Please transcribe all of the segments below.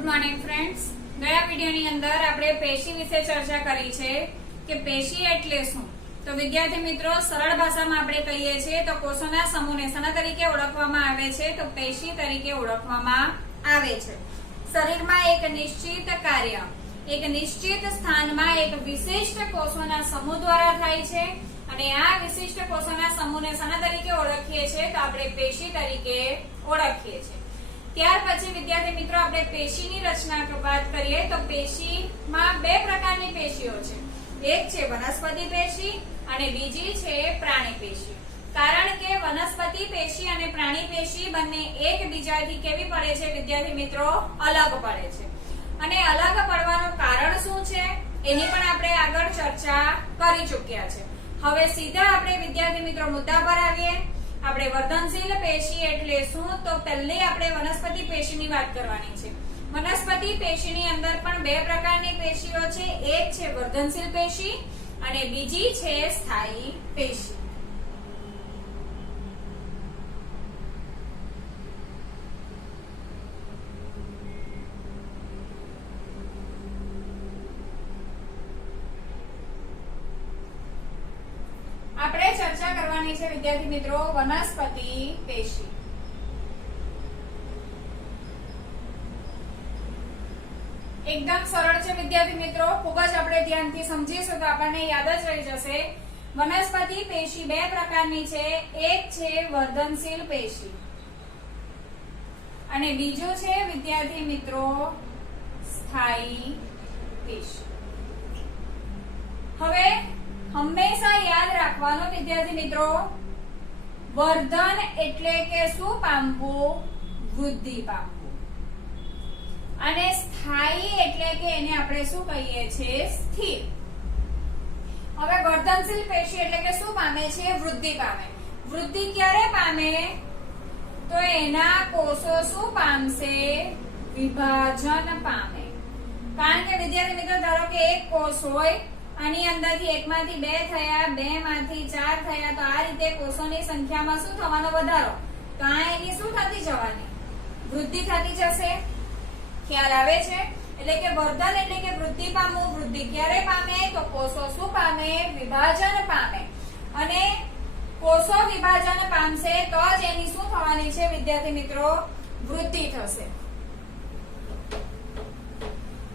Good morning friends, ગયા વિડિયોની અંદર આપણે પેશી વિશે ચર્ચા કરી છે કે પેશી એટલે શું. તો વિદ્યાર્થી મિત્રો, સરળ ભાષામાં આપણે કહીએ છીએ તો કોષોના સમૂહને શેના તરીકે ઓળખવામાં આવે છે? તો પેશી તરીકે ઓળખવામાં આવે છે. શરીરમાં એક નિશ્ચિત કાર્ય એક નિશ્ચિત સ્થાનમાં એક વિશિષ્ટ કોષોના સમૂહ દ્વારા થાય છે અને આ વિશિષ્ટ કોષોના સમૂહને શેના તરીકે ઓળખીએ છીએ? તો આપણે પેશી તરીકે ઓળખીએ છીએ. ત્યાર પછી વિદ્યાર્થી મિત્રો, આપણે પેશીની રચના વાત કરીએ તો પેશીમાં બે પ્રકારની પેશીઓ છે. એક છે વનસ્પતિ પેશી અને બીજી છે પ્રાણી પેશી. કારણ કે વનસ્પતિ પેશી અને પ્રાણી પેશી બંને એકબીજાથી કેવી પડે છે વિદ્યાર્થી મિત્રો? અલગ પડે છે. અને અલગ પડવાનું કારણ શું છે એની પણ આપણે આગળ ચર્ચા કરી ચૂક્યા છે. હવે સીધા આપણે વિદ્યાર્થી મિત્રો મુદ્દા પર આવીએ. આપણે વર્ધનશીલ પેશી એટલે શું? તો પહેલી આપણે વનસ્પતિ પેશીની વાત કરવાની છે. વનસ્પતિ પેશીની અંદર પણ બે પ્રકારની પેશીઓ છે. એક છે વર્ધનશીલ પેશી અને બીજી છે સ્થાયી પેશી. આપણે ચર્ચા કરવાની છે વિદ્યાર્થી મિત્રો વનસ્પતિ પેશી. એકદમ સરળ છે વિદ્યાર્થી મિત્રો, ખૂબ જ આપણે ધ્યાનથી સમજીશું તો આપણને યાદ જ રહી જશે. વનસ્પતિ પેશી બે પ્રકારની છે. એક છે વર્ધનશીલ પેશી અને બીજું છે વિદ્યાર્થી મિત્રો સ્થાયી પેશી. હવે હંમેશા યાદ રાખવાનું વિદ્યાર્થી મિત્રો, વર્ધન એટલે કે શું પામવું? વૃદ્ધિ પામવું. અને સ્થાયી એટલે કે એને આપણે શું કહીએ છીએ? સ્થિર. હવે વર્ધનશીલ પેશી એટલે કે શું પામે છે? વૃદ્ધિ પામે. વૃદ્ધિ ક્યારે પામે? તો એના કોષો શું પામશે? વિભાજન પામે. કારણ કે વિદ્યાર્થી મિત્રો, ધારો કે એક કોષ હોય, આની અંદરથી એકમાંથી બે થયા, બે માંથી ચાર થયા, તો આ રીતે કોષોની સંખ્યામાં શું થવાનો? વધારો. તો આ એની શું થતી જવાની? વૃદ્ધિ થતી જશે. ખ્યાલ આવે છે? એટલે કે વર્ધન એટલે કે વૃદ્ધિ પામવું. વૃદ્ધિ ક્યારે પામે? તો કોષો શું પામે? વિભાજન પામે. અને કોષો વિભાજન પામશે તો જ એની શું થવાની છે વિદ્યાર્થી મિત્રો? વૃદ્ધિ થશે.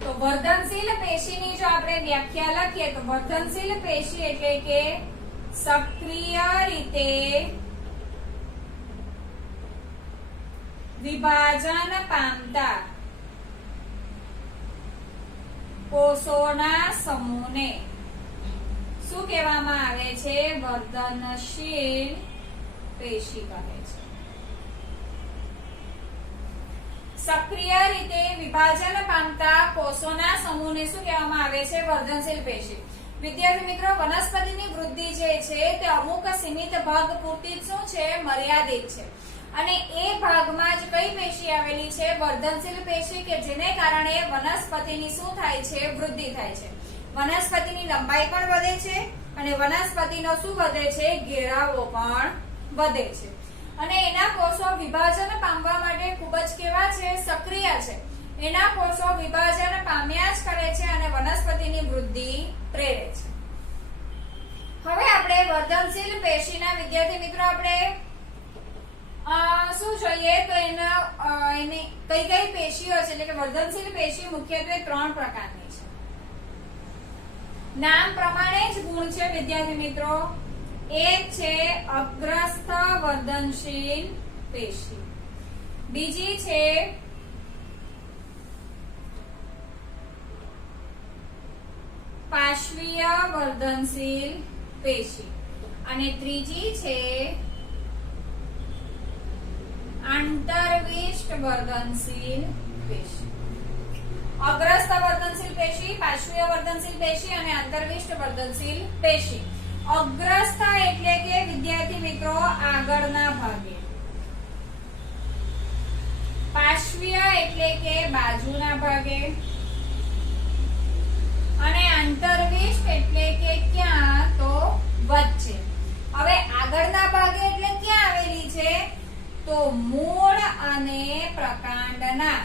તો વર્ધનશીલ પેશીની જો આપણે વ્યાખ્યા લખીએ તો વર્ધનશીલ પેશી એટલે કે સક્રિય રીતે વિભાજન પામતા કોષોના સમૂહને શું કહેવામાં આવે છે? વર્ધનશીલ પેશી કહે છે. સક્રિય રીતે વિભાજન પામતા કોષોના સમૂહને શું કહેવામાં આવે છે? વર્ધનશીલ પેશી. વિદ્યાર્થી મિત્રો, વનસ્પતિની વૃદ્ધિ જે છે તે અમુક સીમિત ભાગ પૂરતી શું છે? મર્યાદિત છે. અને એ ભાગમાં જ કઈ પેશી આવેલી છે? વર્ધનશીલ પેશી, કે જેને કારણે વનસ્પતિની શું થાય છે? વૃદ્ધિ થાય છે. વનસ્પતિની લંબાઈ પણ વધે છે અને વનસ્પતિનો શું વધે છે? ઘેરાવો પણ વધે છે. અને એના કોષો વિભાજન પામવા માટે ખૂબ જ કેવા છે? સક્રિય છે. એના કોષો વિભાજન પામ્યા જ કરે છે અને વનસ્પતિની વૃદ્ધિ પ્રેરે છે. હવે આપણે વર્ધનશીલ પેશીના વિદ્યાર્થી મિત્રો આપણે શું જોઈએ તો એને કઈ કઈ પેશીઓ છે? એટલે કે વર્ધનશીલ પેશી મુખ્યત્વે ત્રણ પ્રકારની છે. નામ પ્રમાણે જ ગુણ છે વિદ્યાર્થી મિત્રો. એક છે અગ્રસ્થ વર્ધનશીલ પેશી, બીજી છે પાર્શ્વીય વર્ધનશીલ પેશી અને ત્રીજી છે આંતરવિષ્ટ વર્ધનશીલ પેશી. અગ્રસ્થ વર્ધનશીલ પેશી, પાર્શ્વીય વર્ધનશીલ પેશી અને આંતરવિષ્ટ વર્ધનશીલ પેશી. અગ્રસ્થ એટલે કે વિદ્યાર્થી મિત્રો આગળના ભાગે, પાર્શ્વીય એટલે કે બાજુના ભાગે અને આંતરવિષ્ટ એટલે કે ક્યાં? તો વચ્ચે. હવે આગળના ભાગે એટલે ક્યાં આવેલી છે? તો મૂળ અને પ્રકાંડના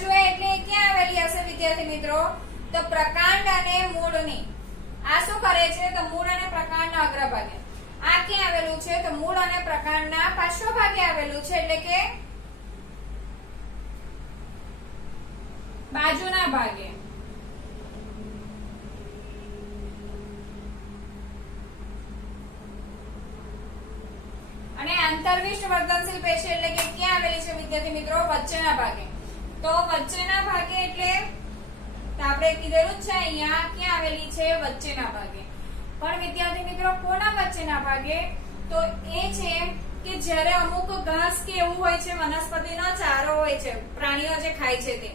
બાજુએ એટલે ક્યાં આવેલી હશે વિદ્યાર્થી મિત્રો? તો પ્રકાંડ અને મૂળની. આ શું કરે છે? તો મૂળ અને પ્રકાંડના અગ્રભાગે. આ ક્યાં આવેલું છે? તો મૂળ અને પ્રકાંડના પાર્શ્વ ભાગે આવેલું છે, એટલે કે બાજુના ભાગે. અને આંતરવિષ્ટ વર્ધનશીલ પેશી એટલે કે ક્યાં આવેલી છે વિદ્યાર્થી મિત્રો? વચ્ચેના ભાગે. તો વચ્ચેના ભાગે એટલે આપણે કીધેલું જ છે અહીંયા ક્યાં આવેલી છે? વચ્ચેના ભાગે. પણ વિદ્યાર્થી મિત્રો કોના વચ્ચેના ભાગે? તો એ છે કે જ્યારે અમુક ઘાસ કે એવું હોય છે, વનસ્પતિનો ચારો હોય છે, પ્રાણીઓ જે ખાય છે તે,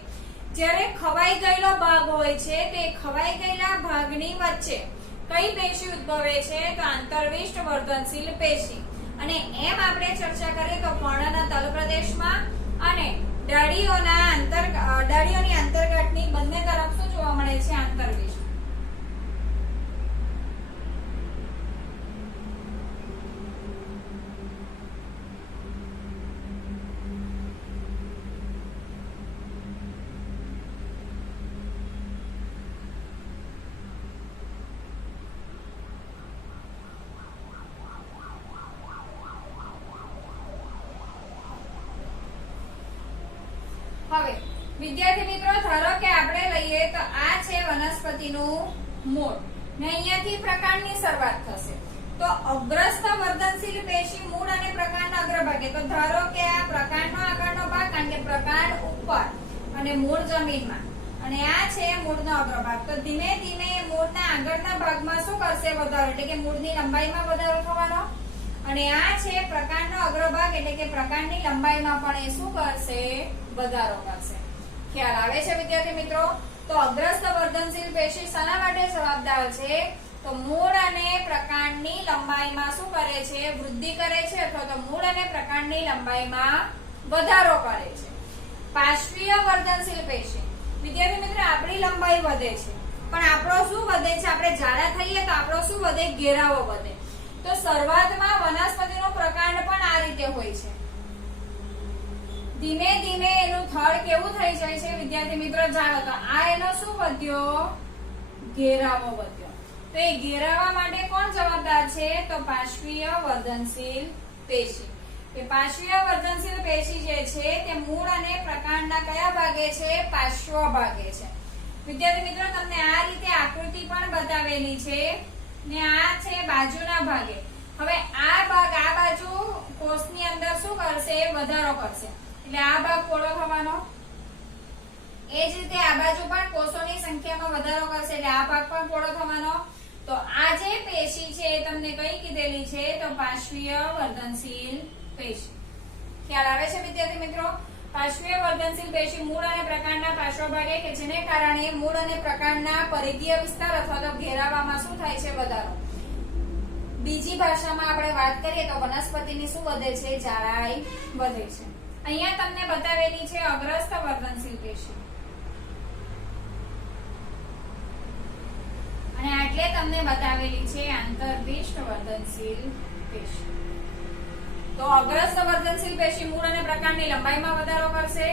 જ્યારે ખવાઈ ગયેલો ભાગ હોય છે તે ખવાઈ ગયેલા ભાગની વચ્ચે કઈ પેશી ઉદ્ભવે છે? તો આંતરવિષ્ટ વર્ધનશીલ પેશી. અને એમ આપણે ચર્ચા કરીએ તો પર્ણના તલ પ્રદેશમાં અને ડાળીઓની અંતર્ગાંઠની બંને તરફ શું જોવા મળે છે? આંતરવિષ્ટ. હવે વિદ્યાર્થી મિત્રો ધારો કે આપણે લઈએ તો આ છે વનસ્પતિનું મૂળ ને અહીંયાથી પ્રકાંડની શરૂઆત થશે. તો અગ્રસ્થ વર્ધનશીલ પેશી મૂળ અને પ્રકાંડના અગ્રભાગે. તો ધારો કે આ પ્રકાંડનો આગળનો ભાગ, કારણ કે પ્રકાંડ ઉપર અને મૂળ જમીનમાં, અને આ છે મૂળનો અગ્રભાગ. તો ધીમે ધીમે મૂળના આગળના ભાગમાં શું કરશે? વધારો, એટલે કે મૂળની લંબાઈમાં વધારો થવાનો. અને આ છે પ્રકાંડનો અગ્રભાગ, એટલે કે પ્રકાંડની લંબાઈમાં પણ એ શું કરશે? વધારો કરશે. ખ્યાલ આવે છે વિદ્યાર્થી મિત્રો? તો અગ્રસ્થ વર્ધનશીલ પેશી શાના માટે જવાબદાર છે? તો મૂળ અને પ્રકાંડની લંબાઈમાં શું કરે છે? વૃદ્ધિ કરે છે, અથવા તો મૂળ અને પ્રકાંડની લંબાઈમાં વધારો કરે છે. પાર્શ્વીય વર્ધનશીલ પેશી. વિદ્યાર્થી મિત્રો આપણી લંબાઈ વધે છે, પણ આપણો શું વધે છે? આપણે જાડા થઈએ તો આપણો શું વધે? ઘેરાવો વધે. તો શરૂઆતમાં વનસ્પતિનું પ્રકાંડ પણ આ રીતે હોય છે. ધીમે ધીમે એનું થડ કેવું થઈ જાય છે વિદ્યાર્થી મિત્રો? જાણો તો આ એનો શું વધ્યો? ઘેરાવો વધ્યો. તો એ ઘેરાવા માટે કોણ જવાબદાર છે? તો પાર્શ્વીય વર્ધનશીલ પેશી. કે પાર્શ્વીય વર્ધનશીલ પેશી જે છે તે મૂળ અને પ્રકાંડના કયા ભાગે છે? પાર્શ્વ ભાગે છે. વિદ્યાર્થી મિત્રો તમને આ રીતે આકૃતિ પણ બતાવેલી છે ને આ છે બાજુના ભાગે. હવે આ ભાગ આ બાજુ કોષની અંદર શું કરશે? વધારો કરશે, એટલે આ ભાગ પોળો થવાનો. એ જ રીતે આ બાજુ પણ કોષોની સંખ્યામાં વધારો કરશે, એટલે આ ભાગ પણ પોળો થવાનો. તો આ જે પેશી છે એ તમને કઈ કીધેલી છે? તો પાર્શ્વીય વર્ધનશીલ પેશી. ખ્યાલ આવે છે વિદ્યાર્થી મિત્રો? પાર્શ્વીય વર્ધનશીલ પેશી મૂળ અને પ્રકાંડના પાર્શ્વ ભાગે, કે જેને કારણે મૂળ અને પ્રકાંડના પરિધીય વિસ્તાર અથવા તો ઘેરાવામાં શું થાય છે? વધારો. બીજી ભાષામાં આપણે વાત કરીએ તો વનસ્પતિની શું વધે છે? જાડાઈ વધે છે. અહીંયા તમને બતાવેલી છે અગ્રસ્થ વર્ધનશીલ પેશી, અને આટલે તમને બતાવેલી છે આંતરવિષ્ટ વર્ધનશીલ પેશી. તો અગ્રસ્થ વર્ધનશીલ પેશી મૂળ અને પ્રકાંડની લંબાઈમાં વધારો કરશે.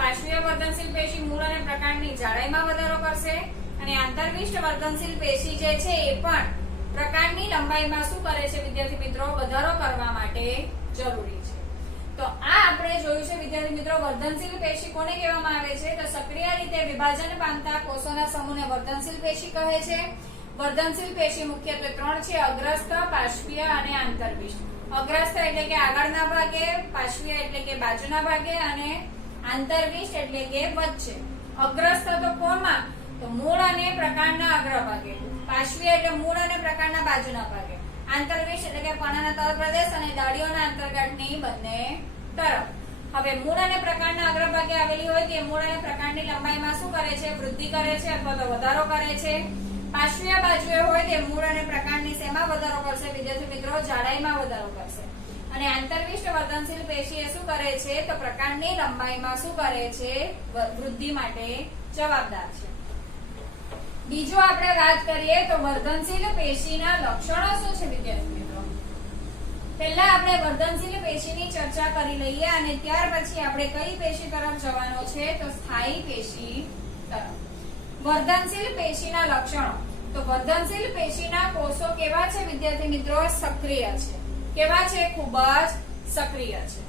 પાર્શ્વીય વર્ધનશીલ પેશી મૂળ અને પ્રકાંડની જાડાઈમાં વધારો કરશે. અને આંતરવિષ્ટ વર્ધનશીલ પેશી જે છે એ પણ પ્રકાંડની લંબાઈમાં શું કરે છે વિદ્યાર્થી મિત્રો? વધારો કરવા માટે જરૂરી છે. તો આ આપણે જોયું છે વિદ્યાર્થી મિત્રો વર્ધનશીલ પેશી કોને કહેવામાં આવે છે? તો સક્રિય રીતે વિભાજન પામતા કોષોના સમૂહને વર્ધનશીલ પેશી કહે છે. વર્ધનશીલ પેશી મુખ્યત્વે 3 છે: અગ્રસ્થ, પાર્શ્વીય અને આંતરવિષ્ટ. અગ્રસ્થ એટલે કે આગળના ભાગે, પાર્શ્વીય એટલે કે બાજુના ભાગે, અને આંતરવિષ્ટ એટલે કે વચ્ચે. અગ્રસ્થ તો કોમાં? તો મૂળ અને પ્રકાંડના અગ્રભાગે. પાર્શ્વીય એટલે મૂળ અને પ્રકાંડના બાજુના ભાગે. આંતરવિષ્ટ એટલે કે પર્ણના તલ પ્રદેશ અને ડાળીઓના અંતર્ગાંઠની બંને તરફ. હવે મૂળ અને પ્રકાંડના અગ્રભાગે આવેલી હોય તે મૂળ અને પ્રકાંડની લંબાઈમાં શું કરે છે? વૃદ્ધિ કરે છે અથવા તો વધારો કરે છે. પાર્શ્વીય બાજુએ હોય તે મૂળ અને પ્રકાંડની શેમાં વધારો કરશે વિદ્યાર્થી મિત્રો? જાડાઈમાં વધારો કરશે. અને આંતરવિષ્ટ વર્ધનશીલ પેશી શું કરે છે? તો પ્રકાંડની લંબાઈમાં શું કરે છે? વૃદ્ધિ માટે જવાબદાર છે. બીજો આપણે વાત કરીએ તો વર્ધનશીલ પેશીના લક્ષણો શું છે વિદ્યાર્થી મિત્રો? પહેલા આપણે વર્ધનશીલ પેશીની ચર્ચા કરી લઈએ અને ત્યાર પછી આપણે કઈ પેશી તરફ જવાનો છે તો સ્થાયી પેશી તરફ. વર્ધનશીલ પેશીના લક્ષણો. તો વર્ધનશીલ પેશીના કોષો કેવા છે વિદ્યાર્થી મિત્રો? સક્રિય છે. કેવા છે? ખૂબ જ સક્રિય છે.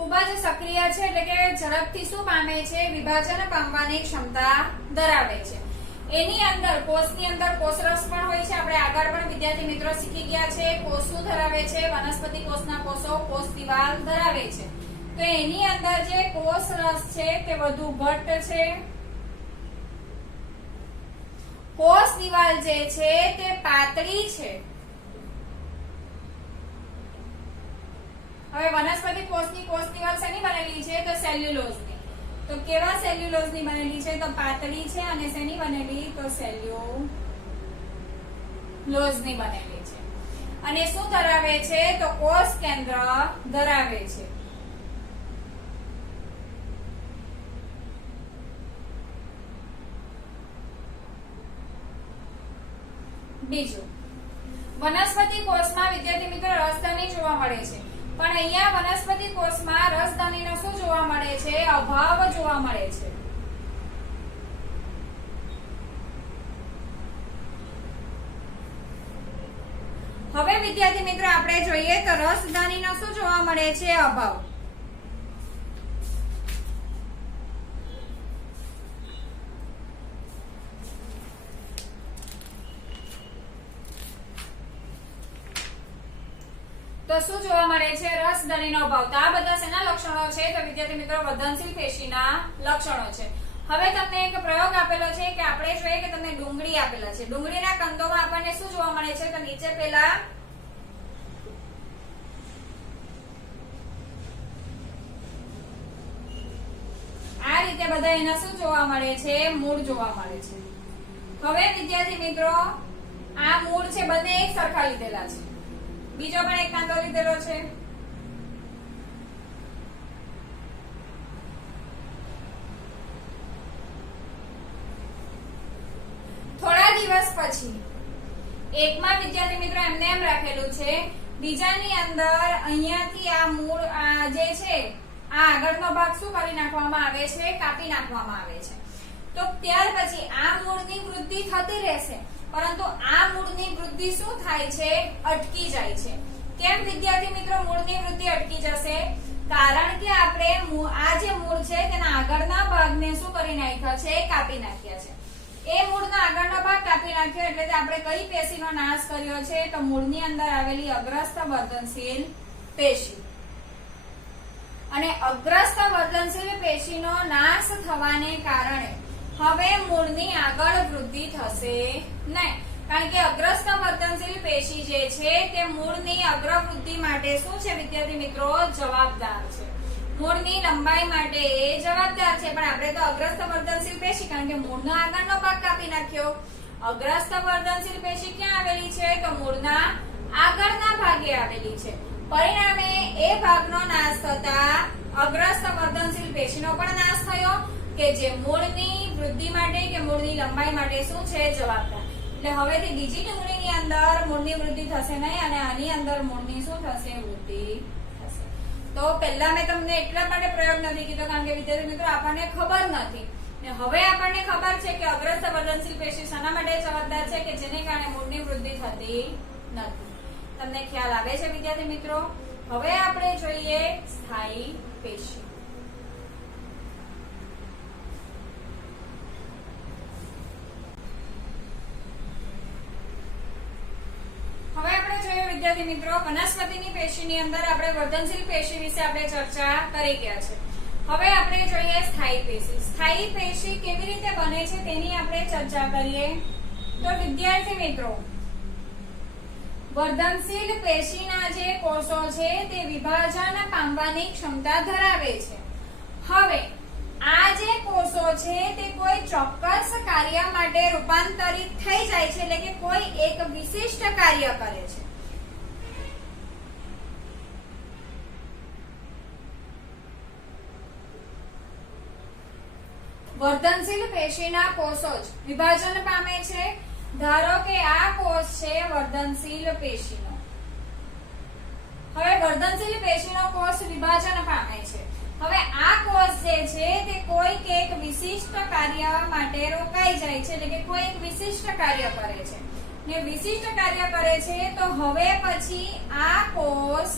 ખૂબ જ સક્રિય છે એટલે કે ઝડપથી શું પામે છે? વિભાજન પામવાની ક્ષમતા ધરાવે છે. એની અંદર કોષની અંદર કોષરસ પણ હોય છે. આપણે આગળ પણ વિદ્યાર્થી મિત્રો શીખી ગયા છે. કોષ શું ધરાવે છે? વનસ્પતિ કોષના કોષો કોષ દિવાલ ધરાવે છે. તો એની અંદર જે કોષરસ છે તે વધુ ઘટ્ટ છે. કોષ દિવાલ જે છે તે પાતળી છે. હવે વનસ્પતિ કોષની કોષ દિવાલ શેની બનેલી છે? તો સેલ્યુલોઝની. તો કેવા સેલ્યુલોઝની બનેલી છે? તો પાતળી છે. અને શેની બનેલી? તો સેલ્યુલોઝની બનેલી છે. અને શું ધરાવે છે? તો કોષ કેન્દ્ર ધરાવે છે. બીજું, વનસ્પતિ કોષમાં વિદ્યાર્થી મિત્રો રસધાની જોવા મળે છે. પણ અહીંયા વનસ્પતિ કોષમાં રસધાનીનો શું જોવા મળે છે? અભાવ જોવા મળે છે. હવે વિદ્યાર્થી મિત્રો આપણે જોઈએ તો રસધાનીનો શું જોવા મળે છે? અભાવ. તો શું જોવા મળે છે? રસધાનીનો અભાવ. તો આ બધા શેના લક્ષણો છે? તો વિદ્યાર્થી મિત્રો વર્ધનશીલ પેશીના લક્ષણો છે. હવે તમને એક પ્રયોગ આપેલો છે કે આપણે જોઈએ કે તમને ડુંગળી આપેલા છે. ડુંગળીના કંદોમાં આપણને શું જોવા મળે છે? તો નીચે પેલા આ રીતે બધા એના શું જોવા મળે છે? મૂળ જોવા મળે છે. હવે વિદ્યાર્થી મિત્રો આ મૂળ છે બંને એક સરખા લીધેલા છે. બીજો પણ એક કાંદો લીધેલો છે. થોડા દિવસ પછી એકમાં વિદ્યાર્થી મિત્રો એમને એમ રાખેલું છે, બીજાની અંદર અહીંયાથી આ મૂળ આ જે છે આ આગળનો ભાગ શું કરી નાખવામાં આવે છે? કાપી નાખવામાં આવે છે. તો ત્યાર પછી આ મૂળની વૃદ્ધિ થતી રહેશે, પરંતુ આ મૂળની વૃદ્ધિ શું થાય છે? અટકી જાય છે. કેમ વિદ્યાર્થી મિત્રો મૂળની વૃદ્ધિ અટકી જશે? કારણ કે આપણે આ જે મૂળ છે તેના આગળના ભાગને શું કરી નાખ્યા છે? કાપી નાખ્યા છે. એ મૂળનો આગળનો ભાગ કાપી નાખ્યો એટલે આપણે કઈ પેશીનો નાશ કર્યો છે? તો મૂળની અંદર આવેલી અગ્રસ્ત વર્ધનશીલ પેશી. અને અગ્રસ્ત વર્ધનશીલ પેશીનો નાશ થવાને કારણે હવે મૂળની આગળ વૃદ્ધિ થશે નહીં. કારણ કે અગ્રસ્ત વર્ધનશીલ પેશી જે છે તે મૂળની અગ્રવૃદ્ધિ માટે શું છે વિદ્યાર્થી મિત્રો? જવાબદાર છે. મૂળની લંબાઈ માટે એ જવાબદાર છે. પણ આપણે તો અગ્રસ્ત વર્ધનશીલ પેશી કારણ કે મૂળનો આગળનો ભાગ કાપી નાખ્યો. અગ્રસ્ત વર્ધનશીલ પેશી ક્યાં આવેલી છે? તો મૂળના આગળના ભાગે આવેલી છે. પરિણામે એ ભાગનો નાશ થતા અગ્રસ્ત વર્ધનશીલ પેશીનો પણ નાશ થયો કે જે મૂળની વૃદ્ધિ માટે કે મૂળની લંબાઈ માટે શું છે? જવાબદાર. એટલે હવેથી બીજી ડુંગળીની અંદર મૂળની વૃદ્ધિ થશે નહીં અને આની અંદર મૂળની શું થશે? વૃદ્ધિ થશે. તો પહેલા મેં તમને એટલા માટે પ્રયોગ નથી કીધો કારણ કે વિદ્યાર્થી મિત્રો આપણને ખબર નથી. હવે આપણને ખબર છે કે અગ્રસ્ત વર્ધનશીલ પેશી શાના માટે જવાબદાર છે કે જેને કારણે મૂળની વૃદ્ધિ થતી નથી. તમને ખ્યાલ આવે છે વિદ્યાર્થી મિત્રો? હવે આપણે જોઈએ સ્થાયી પેશી. હવે આપણે જોઈએ વિદ્યાર્થી મિત્રો વનસ્પતિની પેશીની અંદર આપણે વર્ધનશીલ પેશી વિશે આપણે ચર્ચા કરી ગયા છે. હવે આપણે જોઈએ સ્થાયી પેશી. સ્થાયી પેશી કેવી રીતે બને છે તેની આપણે ચર્ચા કરીએ. તો વિદ્યાર્થી મિત્રો વર્ધનશીલ પેશીના જે કોષો છે તે વિભાજન પામવાની ક્ષમતા ધરાવે છે. હવે આ જે કોષો છે તે કોઈ ચોક્કસ કાર્ય માટે રૂપાંતરિત થઈ જાય છે, એટલે કે કોઈ એક વિશિષ્ટ કાર્ય કરે છે. વર્ધનશીલ પેશીના કોષો જ વિભાજન પામે છે. ધારો કે આ કોષ છે વર્ધનશીલ પેશીનો. હવે વર્ધનશીલ પેશીનો કોષ વિભાજન પામે છે. હવે આ કોષ જે છે તે કોઈક એક વિશિષ્ટ કાર્ય માટે રોકાઈ જાય છે, એટલે કે કોઈ એક વિશિષ્ટ કાર્ય કરે છે ને વિશિષ્ટ કાર્ય કરે છે. તો હવે પછી આ કોષ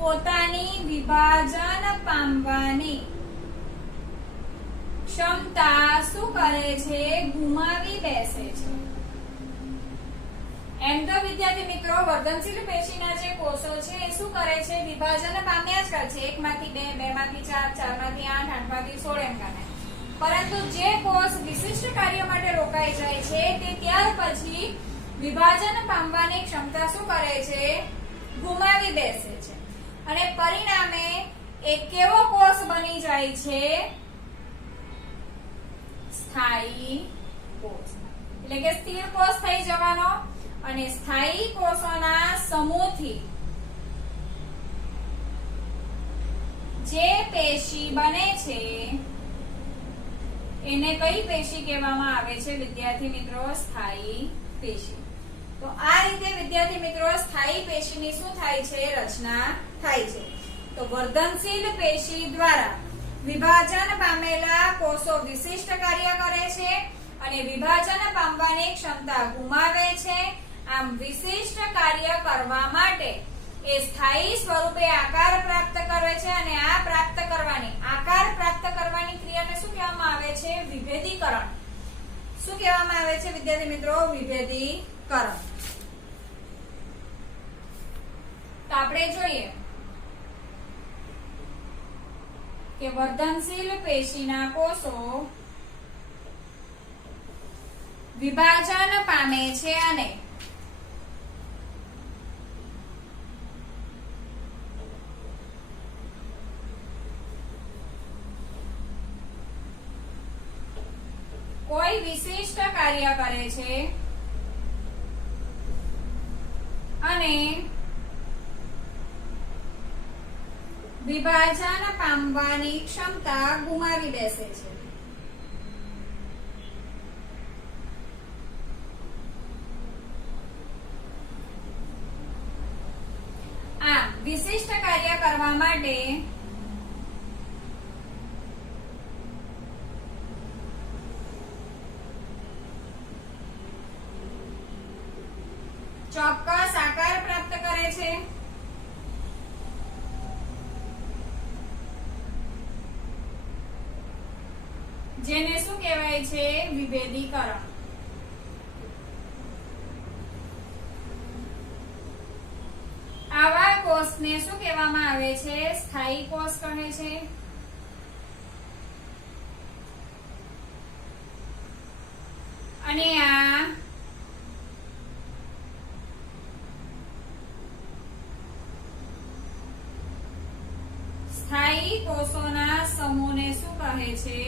પોતાની વિભાજન પામવાની ક્ષમતા શું કરે છે? ગુમાવી બેસે છે. એમ તો વિદ્યાર્થી મિત્રો વર્ધનશીલ પેશીના જે કોષો છે એ શું કરે છે? વિભાજન પામ્યા જ કરે છે. 1 માંથી 2, 2 માંથી 4, 4 માંથી 8, 8 માંથી 16 એમ કરે. પરંતુ જે કોષ વિશિષ્ટ કાર્ય માટે રોકાઈ જાય છે તે ત્યાર પછી વિભાજન પામવાની ક્ષમતા શું કરે છે? ગુમાવી બેસે છે. અને પરિણામે એક કેવો કોષ બની જાય છે? સ્થાયી કોષ, એટલે કે સ્થિર કોષ થઈ જવાનો. અને સ્થાયી કોષોના સમૂહથી જે પેશી બને છે એને કઈ પેશી કહેવામાં આવે છે વિદ્યાર્થી મિત્રો? સ્થાયી પેશી. તો આ રીતે વિદ્યાર્થી મિત્રો સ્થાયી પેશીની શું થાય છે? રચના થાય છે. તો વર્ધનશીલ પેશી દ્વારા વિભાજન પામેલા કોષો વિશિષ્ટ કાર્ય કરે છે અને વિભાજન પામવાની ક્ષમતા ગુમાવે છે. આમ વિશિષ્ટ કાર્ય કરવા માટે એ સ્થાયી સ્વરૂપે આકાર પ્રાપ્ત કરે છે અને આ આકાર પ્રાપ્ત કરવાની ક્રિયાને શું કહેવામાં આવે છે? વિભેદીકરણ. શું કહેવામાં આવે છે વિદ્યાર્થી મિત્રો? વિભેદીકરણ. તો આપણે જોઈએ કે વર્ધનશીલ પેશીના કોષો વિભાજન પામે છે અને કોઈ વિશિષ્ટ કાર્ય કરે છે અને વિભાજન પામવાની ક્ષમતા ગુમાવી બેસે છે. આમ વિશિષ્ટ કાર્ય કરવા માટે ચોક્કસ આકાર પ્રાપ્ત કરે છે. જેને શું કહેવાય છે? વિભેદીકરણ. આવા કોષને શું કહેવામાં આવે છે? સ્થાયી કોષ કહે છે. અને આ સ્થાયી કોષોના સમૂહને શું કહે છે?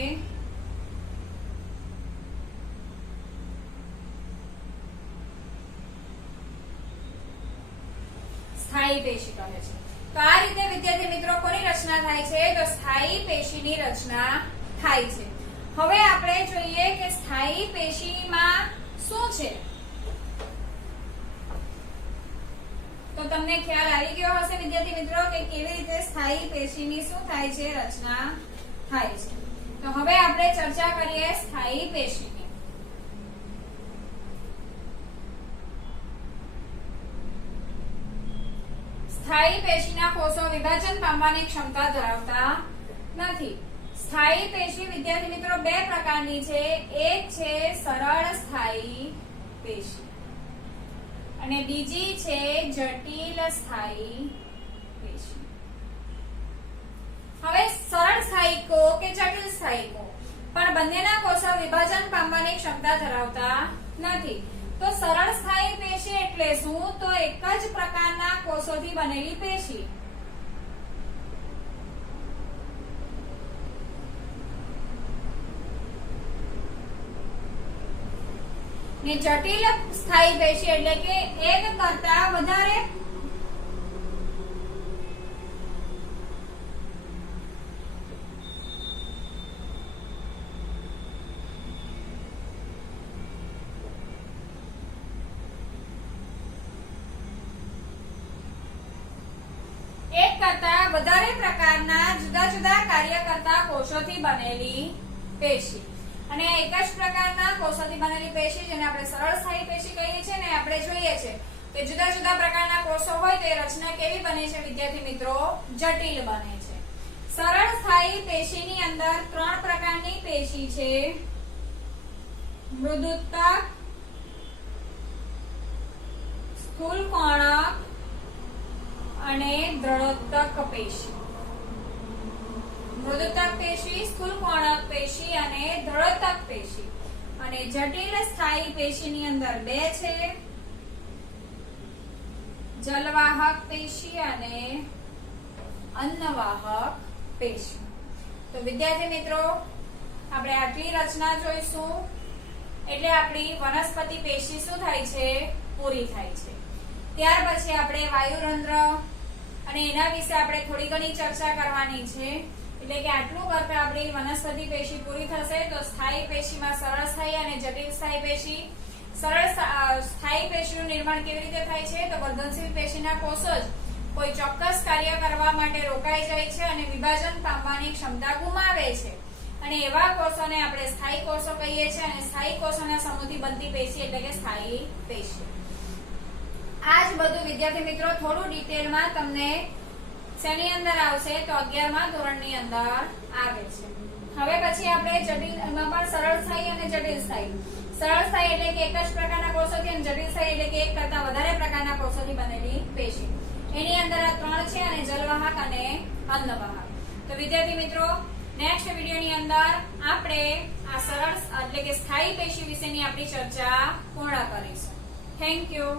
સ્થાયી પેશી કહે છે. તો આ રીતે વિદ્યાર્થી મિત્રો કોની રચના થાય છે? તો સ્થાયી પેશીની રચના થાય છે. હવે આપણે જોઈએ કે સ્થાયી પેશીમાં શું છે. તો તમને ખ્યાલ આવી ગયો હશે વિદ્યાર્થી મિત્રો કે કેવી રીતે સ્થાયી પેશીની શું થાય છે? રચના થાય છે. તો હવે આપણે ચર્ચા કરીએ સ્થાયી પેશીની. સ્થાયી પેશીના કોષો વિભાજન પામવાની ક્ષમતા ધરાવતા નથી. સ્થાયી પેશી વિદ્યાર્થી મિત્રો બે પ્રકારની છે. એક છે સરળ સ્થાયી પેશી અને બીજી છે જટિલ સ્થાયી પેશી. હવે સરળ સ્થાયિકો કે જટિલ સ્થાયિકો પણ બંનેના કોષો વિભાજન પામવાની ક્ષમતા ધરાવતા નથી. તો સરળ સ્થાયી પેશી એટલે શું? તો એક જ પ્રકારના કોષોથી બનેલી પેશી. ને જટિલ સ્થાયી પેશી એટલે કે એક કરતા વધારે પ્રકારના જુદા જુદા કાર્ય કરતા કોષોથી બનેલી પેશી અને એક જ પ્રકારના કોષોથી બનેલી પેશી જેને આપણે સરળ સ્થાયી પેશી કહીએ છીએ ને આપણે જોઈએ છે કે જુદા જુદા પ્રકારના કોષો હોય તો રચના કેવી બને છે વિદ્યાર્થી મિત્રો જટિલ બને છે સરળ સ્થાયી પેશીની અંદર 3 પ્રકારની પેશી છે મૃદુત્તક સ્થૂલ કોણક અને દ્રઢોત્તક પેશી મૃદુત્તક પેશી સ્થૂલ કોણક પેશી અને દ્રઢોત્તક પેશી અને જટિલ સ્થાયી પેશીની અંદર 2 છે જલવાહક પેશી અને અન્નવાહક પેશી તો વિદ્યાર્થી મિત્રો આપણે આટલી રચના જોઈશું એટલે આપણી વનસ્પતિ પેશી શું થાય છે પૂરી થાય છે ત્યાર પછી આપણે વાયુરંધ્ર અને એના વિશે આપણે થોડી ઘણી ચર્ચા કરવાની છે એટલે કે આટલું કરતા આપણી વનસ્પતિ પેશી પૂરી થશે તો સ્થાયી પેશીમાં સરળ સ્થાયી અને જટિલ સ્થાયી પેશી સરળ સ્થાયી પેશીનું નિર્માણ કેવી રીતે થાય છે તો વર્ધનશીલ પેશીના કોષો જ કોઈ ચોક્કસ કાર્ય કરવા માટે રોકાઈ જાય છે અને વિભાજન પામવાની ક્ષમતા ગુમાવે છે અને એવા કોષોને આપણે સ્થાયી કોષો કહીએ છીએ અને સ્થાયી કોષોના સમૂહથી બનતી પેશી એટલે કે સ્થાયી પેશી આજ બધું વિદ્યાર્થી મિત્રો થોડું ડિટેલમાં તમને શેની અંદર આવશે તો 11મા ધોરણની અંદર આવે છે હવે પછી આપણે જટિલ એમાં પણ સરળ સ્થાયી અને જટિલ સ્થાયી સરળ સ્થાયી એટલે કે એક જ પ્રકારના કોષોથી અને જટિલ સ્થાયી એટલે કે એક કરતા વધારે પ્રકારના કોષોથી બનેલી પેશી એની અંદર આ 3 છે અને જલવાહક અને અન્નવાહક તો વિદ્યાર્થી મિત્રો નેક્સ્ટ વિડિયોની અંદર આપણે આ સરળ એટલે કે સ્થાયી પેશી વિશેની આપણી ચર્ચા પૂર્ણ કરીશું થેન્ક યુ